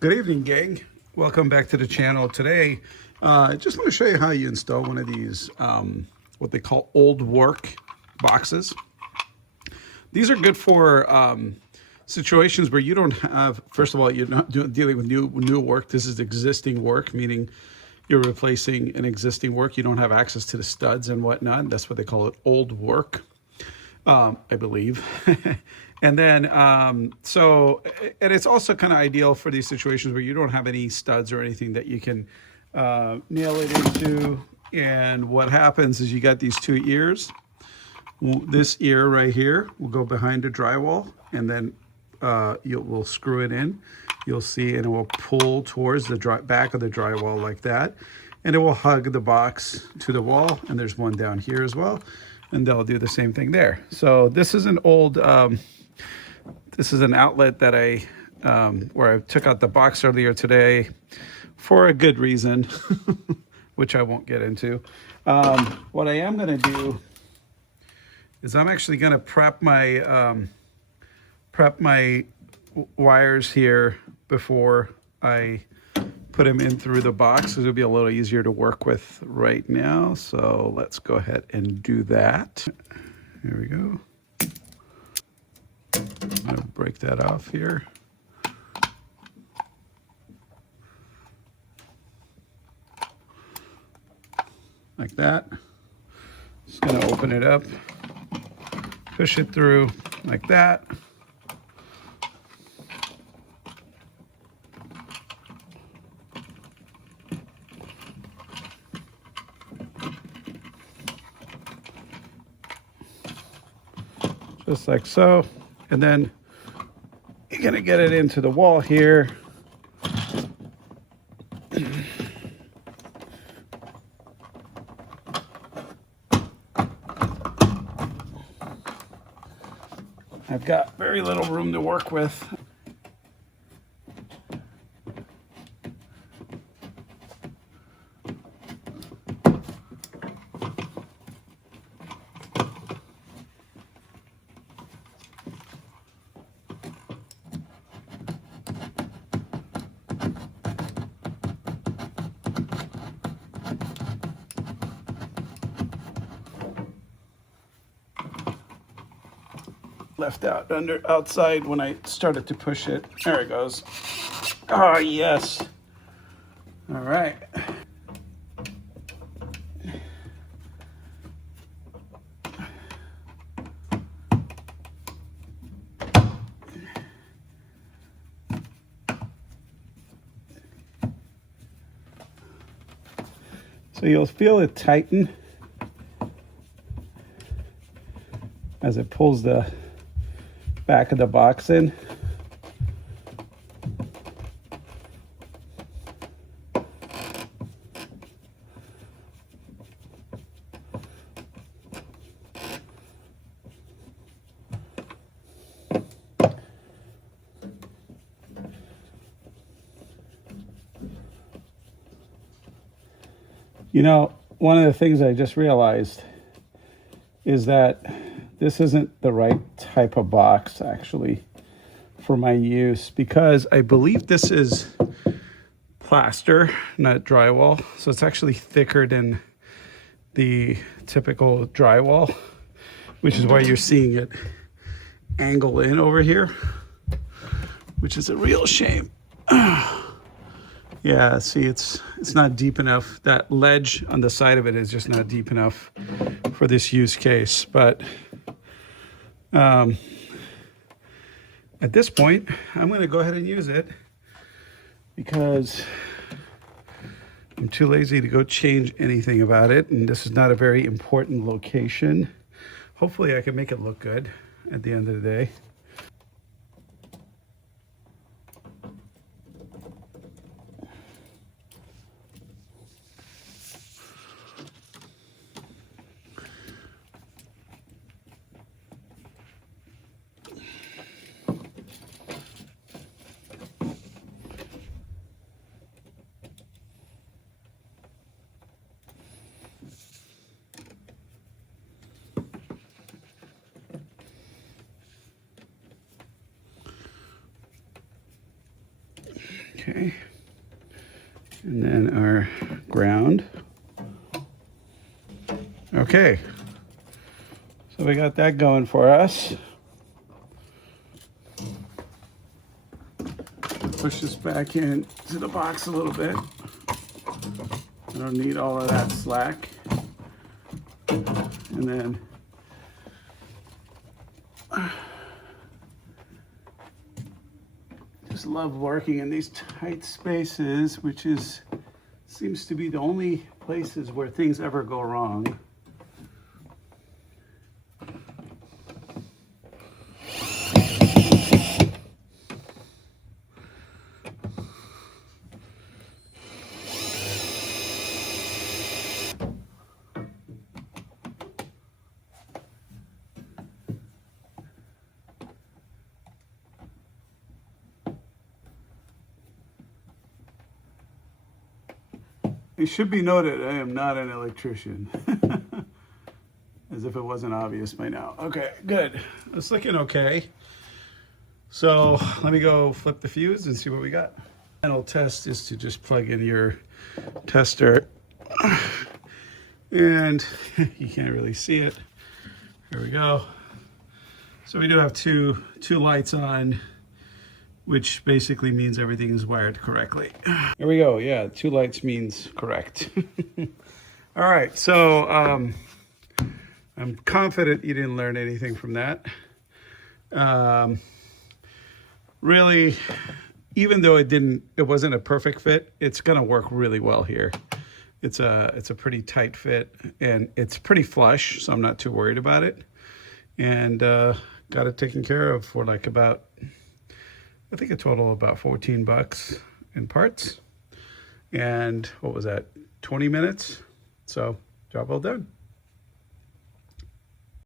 Good evening, gang. Welcome back to the channel. Today, I just want to show you how you install one of these, what they call old work boxes. These are good for situations where you don't have, first of all, you're not dealing with new work. This is existing work, meaning you're replacing an existing work. You don't have access to the studs and whatnot. That's what they call it, old work. I believe. And then, and it's also kind of ideal for these situations where you don't have any studs or anything that you can nail it into. And what happens is you got these two ears. This ear right here will go behind the drywall, and then we'll screw it in. You'll see, and it will pull towards the back of the drywall like that. And it will hug the box to the wall. And there's one down here as well. And they'll do the same thing there. So this is an old, this is an outlet that where I took out the box earlier today for a good reason, which I won't get into. What I am gonna do is I'm actually gonna prep my wires here before I put them in through the box. It'll be a little easier to work with right now. So let's go ahead and do that. Here we go. I'm gonna break that off here. Like that. Just gonna open it up, push it through like that. Just like so. And then you're gonna get it into the wall here. I've got very little room to work with. Left out outside when I started to push it. There it goes. Oh, yes. All right. So you'll feel it tighten as it pulls the back of the box in. You know, one of the things I just realized is that this isn't the right type of box actually for my use, because I believe this is plaster, not drywall. So it's actually thicker than the typical drywall, which is why you're seeing it angle in over here, which is a real shame. Yeah, see, it's not deep enough. That ledge on the side of it is just not deep enough for this use case. But at this point, I'm going to go ahead and use it because I'm too lazy to go change anything about it. And this is not a very important location. Hopefully I can make it look good at the end of the day. Okay. And then our ground. Okay. So we got that going for us. Push this back in to the box a little bit. I don't need all of that slack. And then just love working in these tight spaces, which seems to be the only places where things ever go wrong. It should be noted, I am not an electrician. As if it wasn't obvious by now. Okay, good. It's looking okay. So let me go flip the fuse and see what we got. Final test is to just plug in your tester. And you can't really see it. Here we go. So we do have two lights on, which basically means everything is wired correctly. Here we go. Yeah, 2 lights means correct. All right, so I'm confident you didn't learn anything from that. Really, even though it wasn't a perfect fit, it's gonna work really well here. It's a pretty tight fit, and it's pretty flush, so I'm not too worried about it. And got it taken care of for like about, I think a total of about 14 bucks in parts. And what was that, 20 minutes? So job well done.